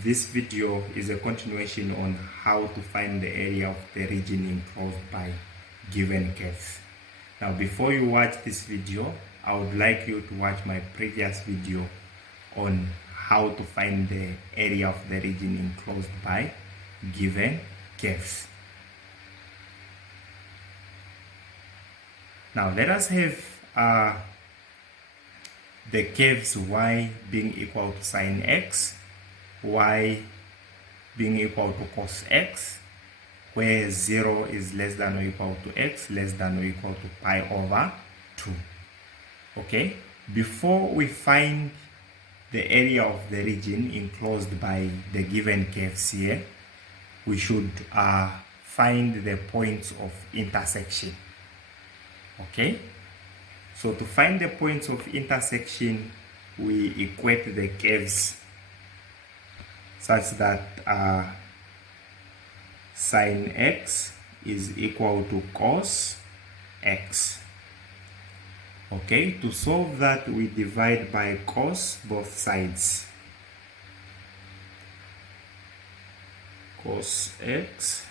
This video is a continuation on how to find the area of the region enclosed by given curves. Now before you watch this video, I would like you to watch my previous video on how to find the area of the region enclosed by given curves. Now let us have the curves y being equal to sine x, y being equal to cos x, where 0 is less than or equal to x, less than or equal to pi over 2. Okay, before we find the area of the region enclosed by the given curves here, we should find the points of intersection. Okay, so to find the points of intersection, we equate the curves such that sine x is equal to cos x. Okay, to solve that, we divide by cos both sides. Cos x,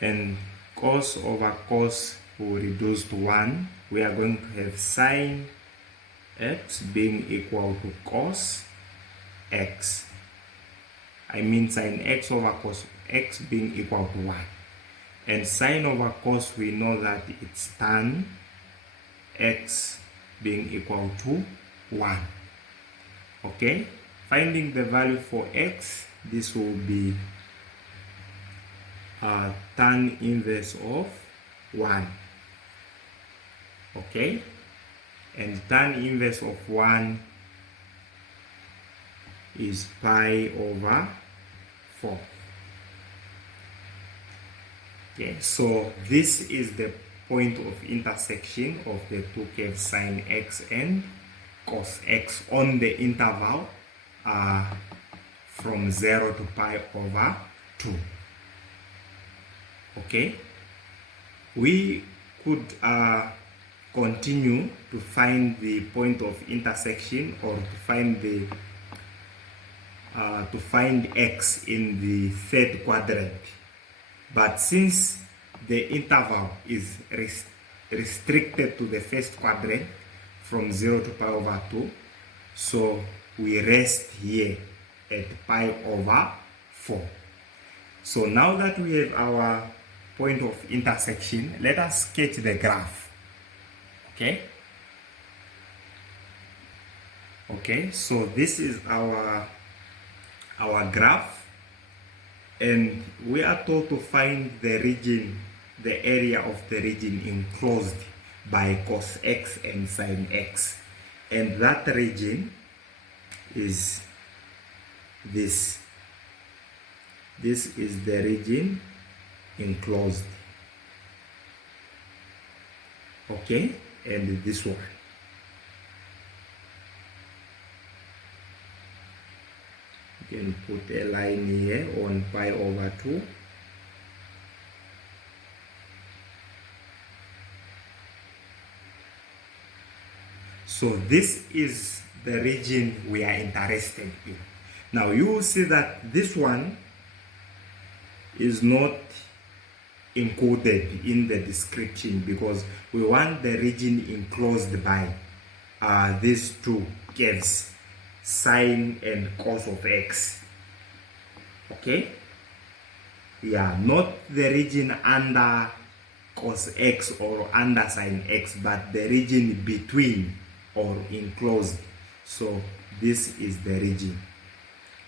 and cos over cos will reduce to 1. We are going to have sine x being equal to cos x. I mean sine x over cos x being equal to 1. And sine over cos, we know that it's tan x being equal to 1. Okay, finding the value for x, this will be tan inverse of 1. Okay, and tan inverse of 1 is pi over 4. Okay, so this is the point of intersection of the two curves sine x and cos x on the interval from 0 to pi over 2. Okay, we could continue to find the point of intersection, or to find x in the third quadrant, but since the interval is restricted to the first quadrant from 0 to pi over 2, so we rest here at pi over 4. So now that we have our point of intersection, let us sketch the graph. Okay, so this is our graph, and we are told to find the region, the area of the region enclosed by cos x and sine x, and that region is this. This is the region enclosed. Okay, and this one. You can put a line here on pi over 2. So this is the region we are interested in. Now you will see that this one is not included in the description because we want the region enclosed by these two curves, sine and cos of x. Okay, yeah, not the region under cos x or under sine x, but the region between or enclosed. So this is the region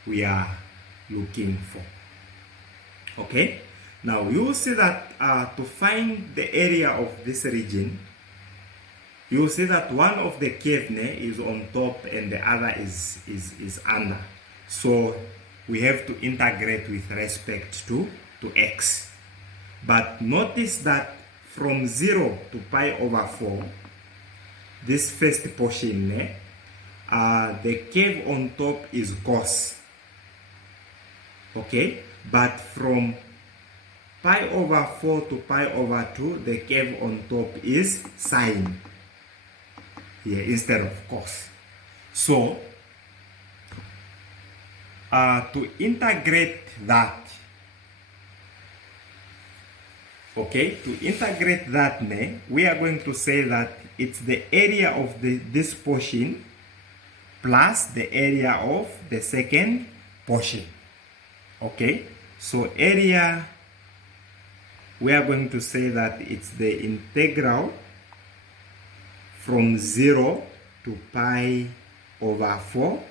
we are looking for. Okay, now you will see that to find the area of this region, you will see that one of the curves is on top and the other is under. So we have to integrate with respect to x. But notice that from 0 to pi over 4, this first portion, the curve on top is cos. Okay, but from pi over 4 to pi over 2, the curve on top is sine here instead of cos. So To integrate that, okay, to integrate that, we are going to say that it's the area of this portion plus the area of the second portion. Okay, so area, we are going to say that it's the integral from 0 to pi over 4,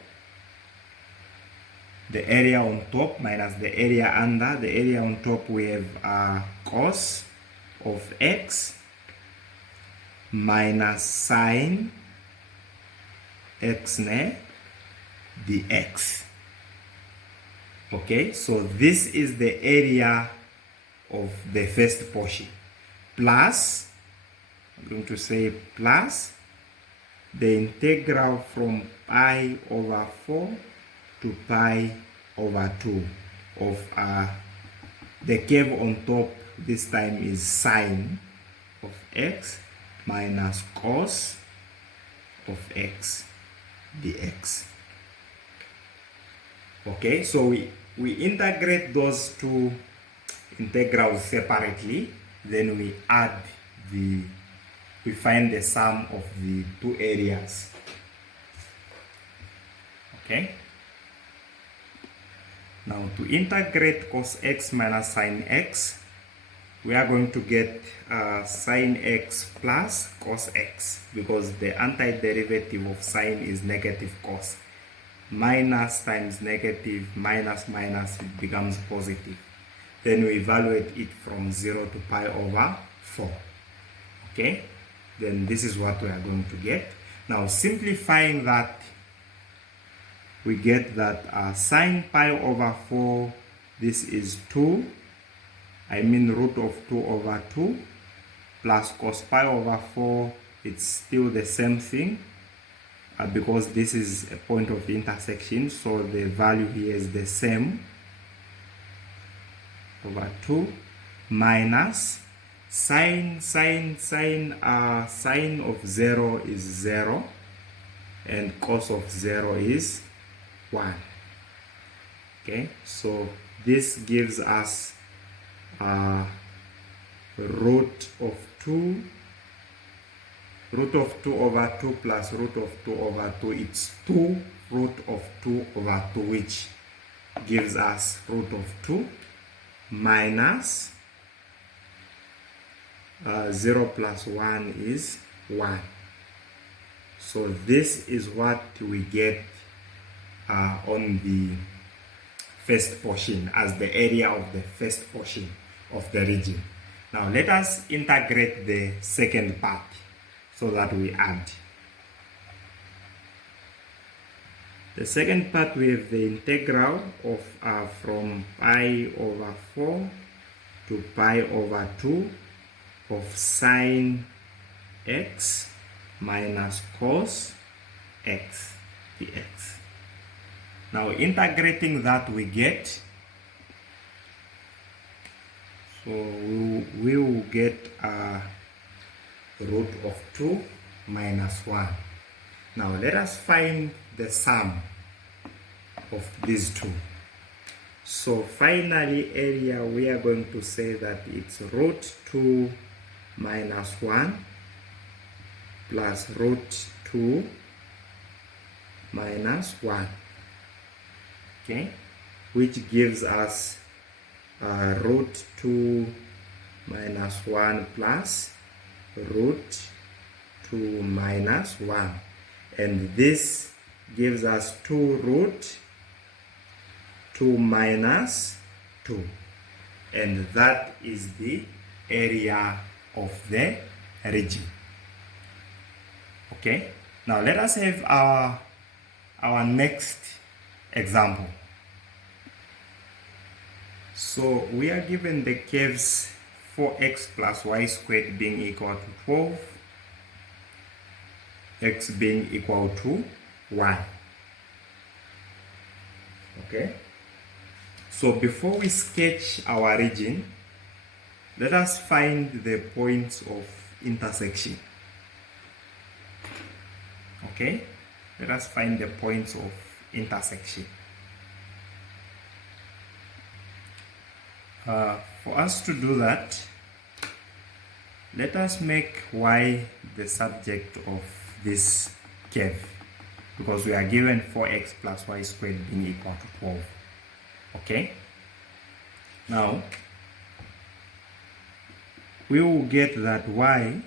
the area on top minus the area under. The area on top we have cos of x minus sine x dx. Okay, so this is the area of the first portion, plus, I'm going to say plus the integral from pi over 4 to pi over 2 of the curve on top. This time is sine of x minus cos of x dx. Okay, so we integrate those two integrals separately, then we add we find the sum of the two areas. Okay, now to integrate cos x minus sine x, we are going to get sine x plus cos x, because the antiderivative of sine is negative cos. Minus times negative minus minus, it becomes positive. Then we evaluate it from 0 to pi over 4. Okay, then this is what we are going to get. Now simplifying that, we get that sine pi over 4, this is 2, I mean root of 2 over 2, plus cos pi over 4, it's still the same thing, because this is a point of intersection, so the value here is the same, over 2 minus sine of 0 is 0 and cos of 0 is 1. Okay, so this gives us root of 2 over 2 plus root of 2 over 2, it's 2 root of 2 over 2, which gives us root of 2 minus 0 plus 1 is 1. So this is what we get on the first portion as the area of the first portion of the region. Now let us integrate the second part so that we add. The second part, we have the integral of from pi over 4 to pi over 2 of sine x minus cos x dx. Now integrating that, we get, so we will get root of 2 minus 1. Now let us find the sum of these two. So finally area, we are going to say that it's root 2 minus 1 plus root 2 minus 1. Okay, which gives us root 2 minus 1 plus root 2 minus 1, and this gives us 2 root 2 minus 2, and that is the area of the region. Okay, now let us have our next example. So we are given the curves 4x plus y squared being equal to 12, x being equal to y. Okay, so before we sketch our region, let us find the points of intersection. Okay, let us find the points of intersection. For us to do that, let us make y the subject of this curve, because we are given 4x plus y squared being equal to 12. Okay, now we will get that y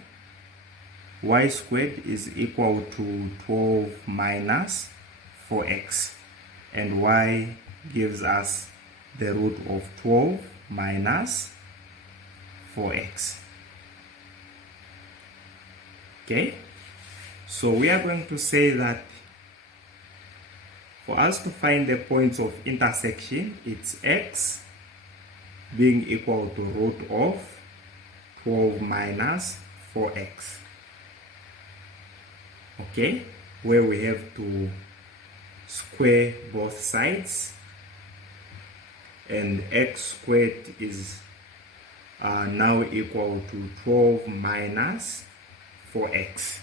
squared is equal to 12 minus 4x, and y gives us the root of 12 minus 4x. Okay, so we are going to say that for us to find the points of intersection, it's x being equal to root of 12 minus 4x. Okay, where we have to square both sides, and x squared is now equal to 12 minus 4x,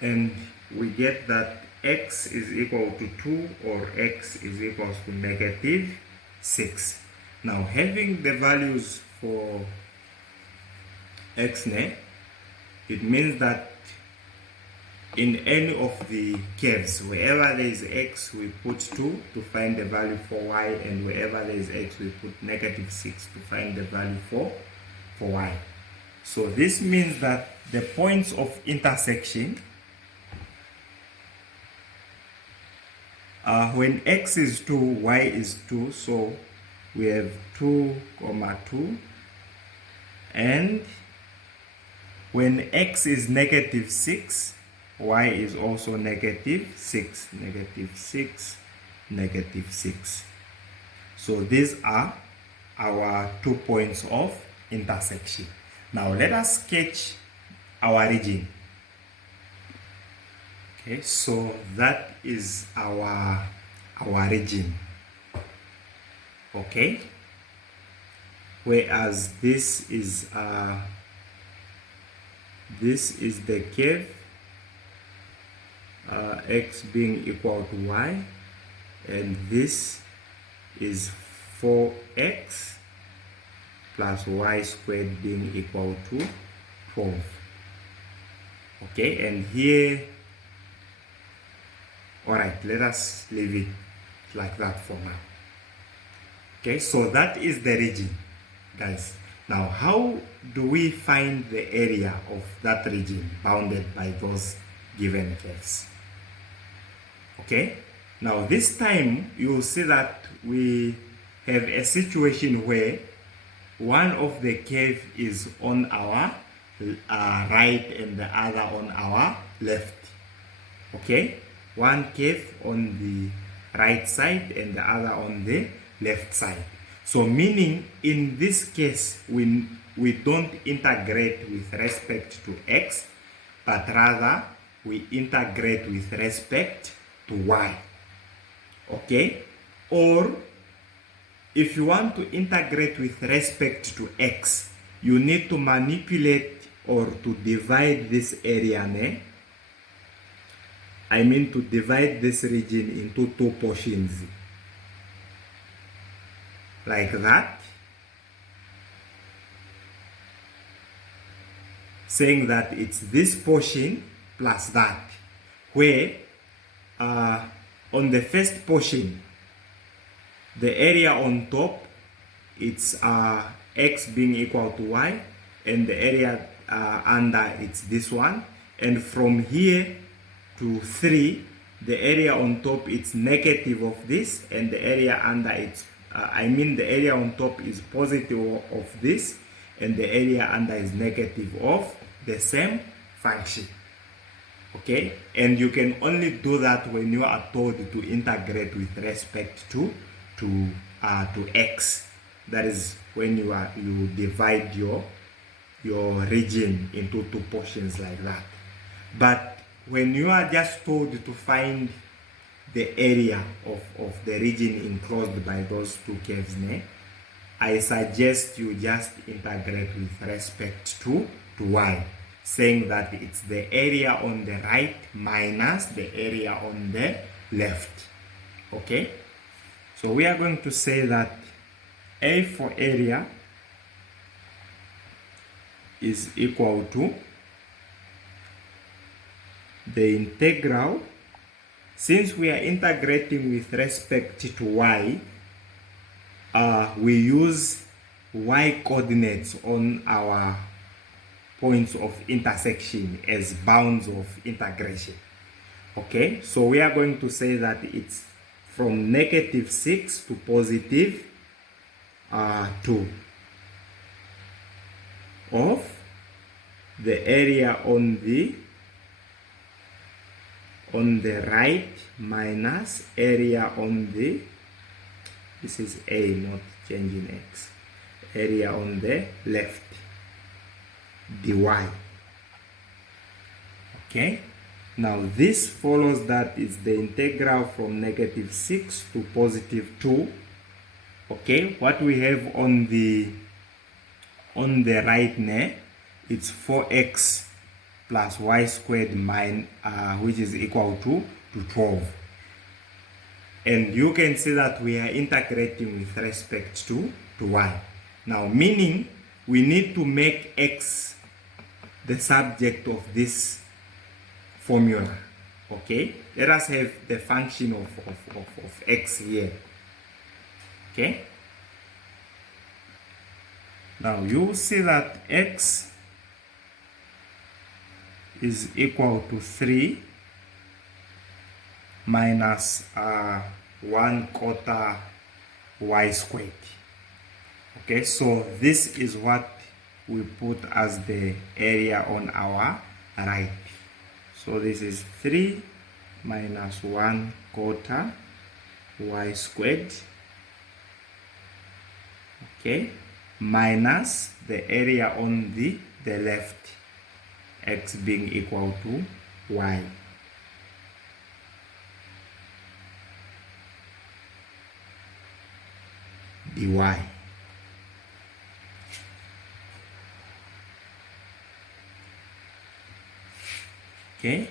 and we get that x is equal to 2 or x is equal to negative 6. Now, having the values for x, it means that in any of the curves, wherever there is x, we put 2 to find the value for y, and wherever there is x, we put negative 6 to find the value for y. So this means that the points of intersection, when x is 2, y is 2, so we have 2, 2, and when x is negative 6, y is also negative 6, negative 6, negative 6. So these are our 2 points of intersection. Now let us sketch our region. Okay, so that is our region. Okay, whereas this is the curve, x being equal to y, and this is 4x plus y squared being equal to 12. Okay, and here, all right, let us leave it like that for now. Okay, so that is the region, guys. Now, how do we find the area of that region bounded by those given curves? Okay, now this time you will see that we have a situation where one of the curve is on our right and the other on our left. Okay, one curve on the right side and the other on the left side. So meaning in this case, we don't integrate with respect to x, but rather we integrate with respect to y. Okay, or if you want to integrate with respect to x, you need to manipulate or to divide this area. I mean to divide this region into 2 portions, like that, saying that it's this portion plus that, where on the first portion, the area on top, it's x being equal to y, and the area under, it's this one, and from here to 3, the area on top, it's negative of this, and the area under, it's the area on top is positive of this, and the area under is negative of the same function. Okay, and you can only do that when you are told to integrate with respect to x. That is when you divide your region into 2 portions like that. But when you are just told to find the area of the region enclosed by those 2 curves, I suggest you just integrate with respect to y, saying that it's the area on the right minus the area on the left. Okay, So we are going to say that A for area is equal to the integral. Since we are integrating with respect to y, we use y coordinates on our points of intersection as bounds of integration. Okay, so we are going to say that it's from -6 to positive 2 of the area on the right minus area on the, this is A, not changing x, area on the left, dy. Okay, now this follows that it's the integral from -6 to positive 2. Okay, what we have on the right there, it's 4x plus y squared which is equal to 12. And you can see that we are integrating with respect to y. Now, meaning we need to make x the subject of this formula. Okay, let us have the function of x here. Okay, now you see that x is equal to 3 minus 1/4 y squared. Okay, so this is what we put as the area on our right. So this is 3 minus 1/4 y squared, okay, minus the area on the left, x being equal to y. dy. Okay,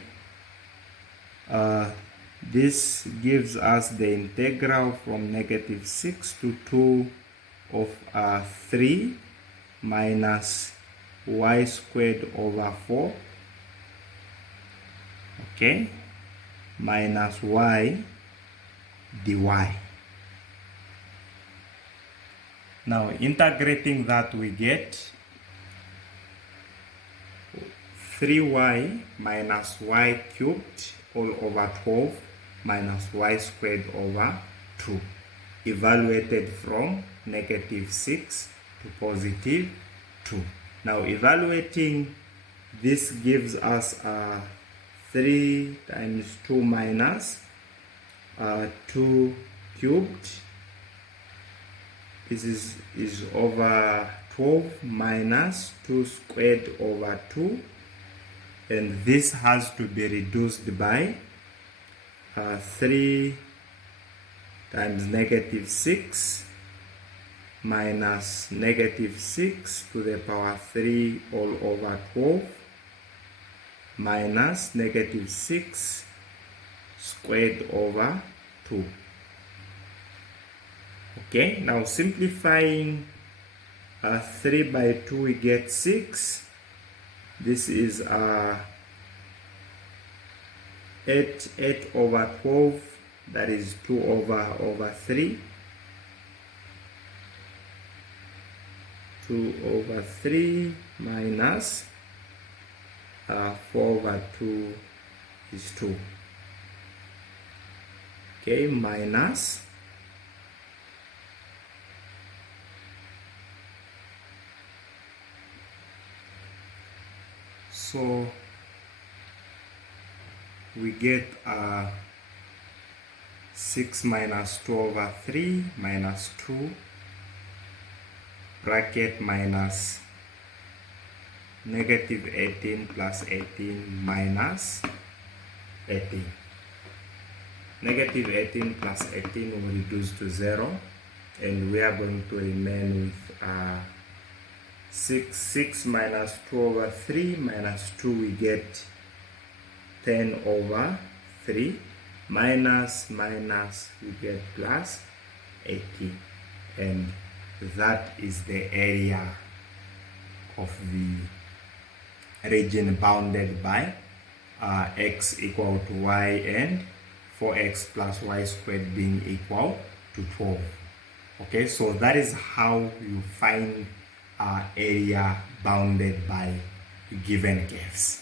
this gives us the integral from -6 to 2 of 3 minus y squared over 4, okay, minus y dy. Now integrating that, we get 3y minus y cubed all over 12 minus y squared over 2, evaluated from -6 to positive 2. Now evaluating this gives us 3 times 2 minus 2 cubed. This is over 12 minus 2 squared over 2, and this has to be reduced by 3 times -6 minus -6 to the power 3 all over 12 minus -6 squared over 2. Okay, now simplifying 3 by 2, we get 6. This is 8 over 12, that is 2 over 3. 2 over 3 minus 4 over 2 is 2. Okay, minus so we get 6 minus 2 over 3 minus 2 bracket minus -18 plus 18 minus 18. -18 plus 18 will reduce to 0, and we are going to remain with 6 minus 2 over 3 minus 2, we get 10 over 3, minus we get plus 80, and that is the area of the region bounded by x equal to y and 4x plus y squared being equal to 12. Okay, so that is how you find area bounded by given curves.